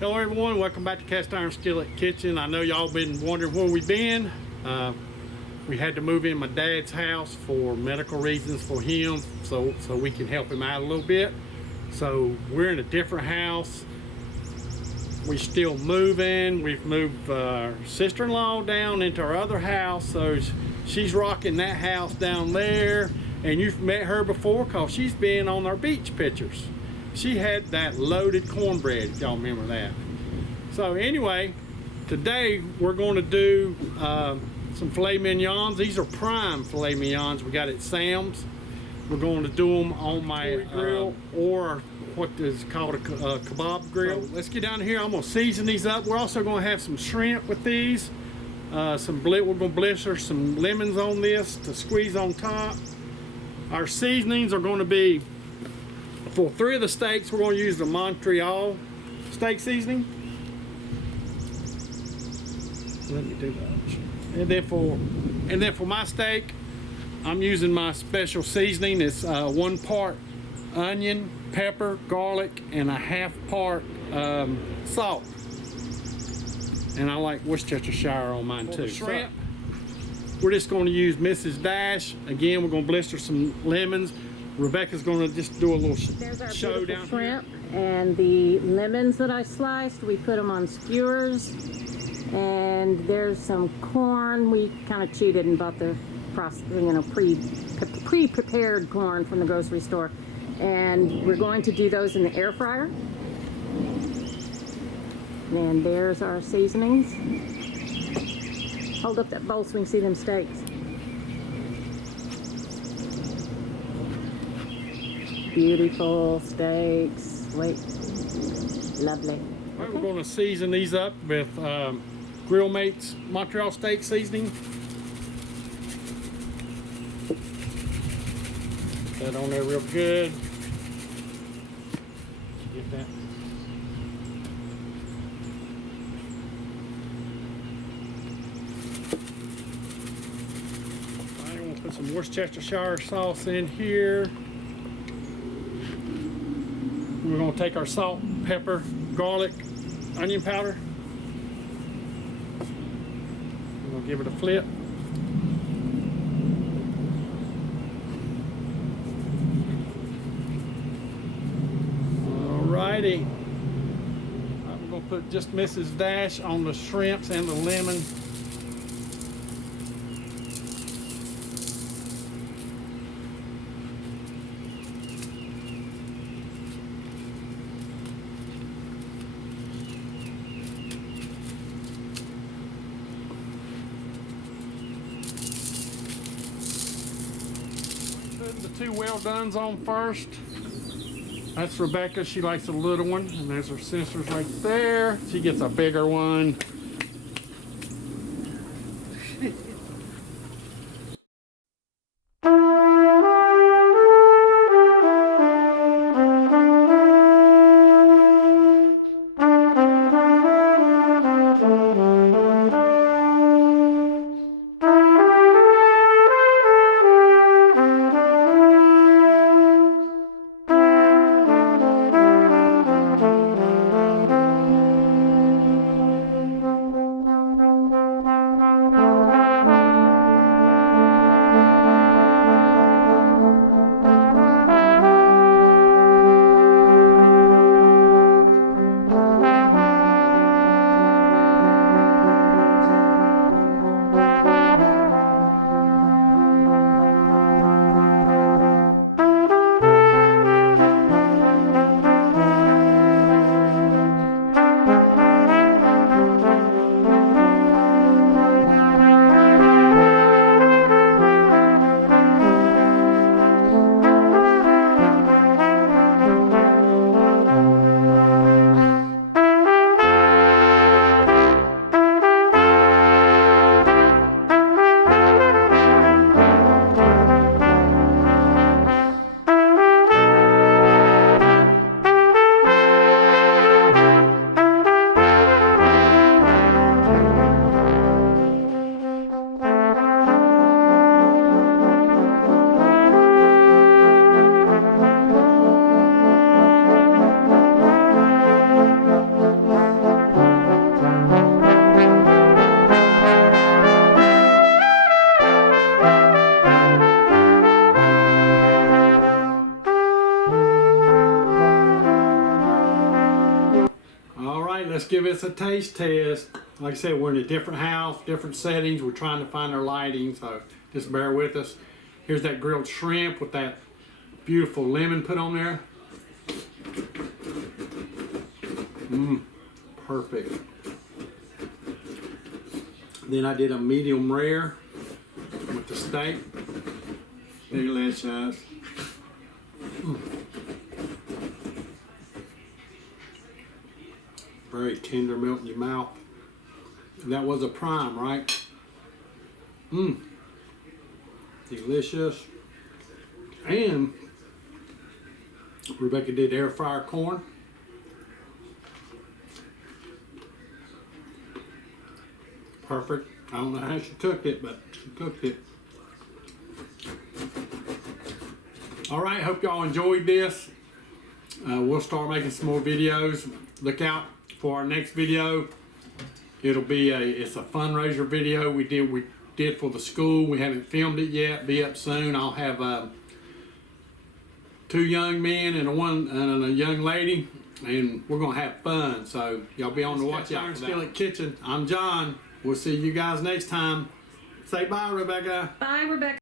Hello everyone, welcome back to Cast Iron Skillet Kitchen. I know y'all been wondering where we've been. We had to move in my dad's house for medical reasons for him, so we can help him out a little bit. So we're in a different house. We're still moving. We've moved our sister-in-law down into our other house, so she's rocking that house down there. And you've met her before because she's been on our beach pictures. She had that loaded cornbread, if y'all remember that. So anyway, today we're going to do some filet mignons. These are prime filet mignons we got at Sam's. We're going to do them on my grill or what is called a Kabob grill. So let's get down here. I'm going to season these up. We're also going to have some shrimp with these. We're going to blister some lemons on this to squeeze on top. Our seasonings are going to be, for 3 of the steaks, we're going to use the Montreal Steak Seasoning. Let me do that. And then for my steak, I'm using my special seasoning. It's 1 part onion, pepper, garlic, and a 1/2 part salt. And I like Worcestershire on mine too. Shrimp, we're just going to use Mrs. Dash. Again, we're going to blister some lemons. Rebecca's going to just do a little show down shrimp here. And the lemons that I sliced, we put them on skewers. And there's some corn. We kind of cheated and bought the pre-prepared corn from the grocery store. And we're going to do those in the air fryer. And there's our seasonings. Hold up that bowl so we can see them steaks. Beautiful steaks. Wait. Lovely. Right, we're going to season these up with Grill Mates Montreal Steak Seasoning. Put that on there real good. Get that. All right, I'm going to put some Worcestershire sauce in here. We're going to take our salt, pepper, garlic, onion powder. We're going to give it a flip. Alrighty. We're going to put just Mrs. Dash on the shrimps and the lemon. The 2 well dones on first. That's Rebecca. She likes a little one. And there's her sisters right there. She gets a bigger one. All right, let's give this a taste test. Like I said, we're in a different house, different settings. We're trying to find our lighting, so just bear with us. Here's that grilled shrimp with that beautiful lemon put on there. Perfect. Then I did a medium rare with the steak. Delicious. Very tender, melt in your mouth. And that was a prime, right? Delicious. And Rebecca did air fryer corn. Perfect. I don't know how she cooked it, but she cooked it. All right, hope y'all enjoyed this. We'll start making some more videos. Look out for our next video. It'll be it's a fundraiser video we did for the school. We haven't filmed it yet. Be up soon. I'll have 2 young men and a young lady, and we're gonna have fun. So y'all be on the watch out for that. Skillet Kitchen. I'm John. We'll see you guys next time. Say bye, Rebecca. Bye, Rebecca.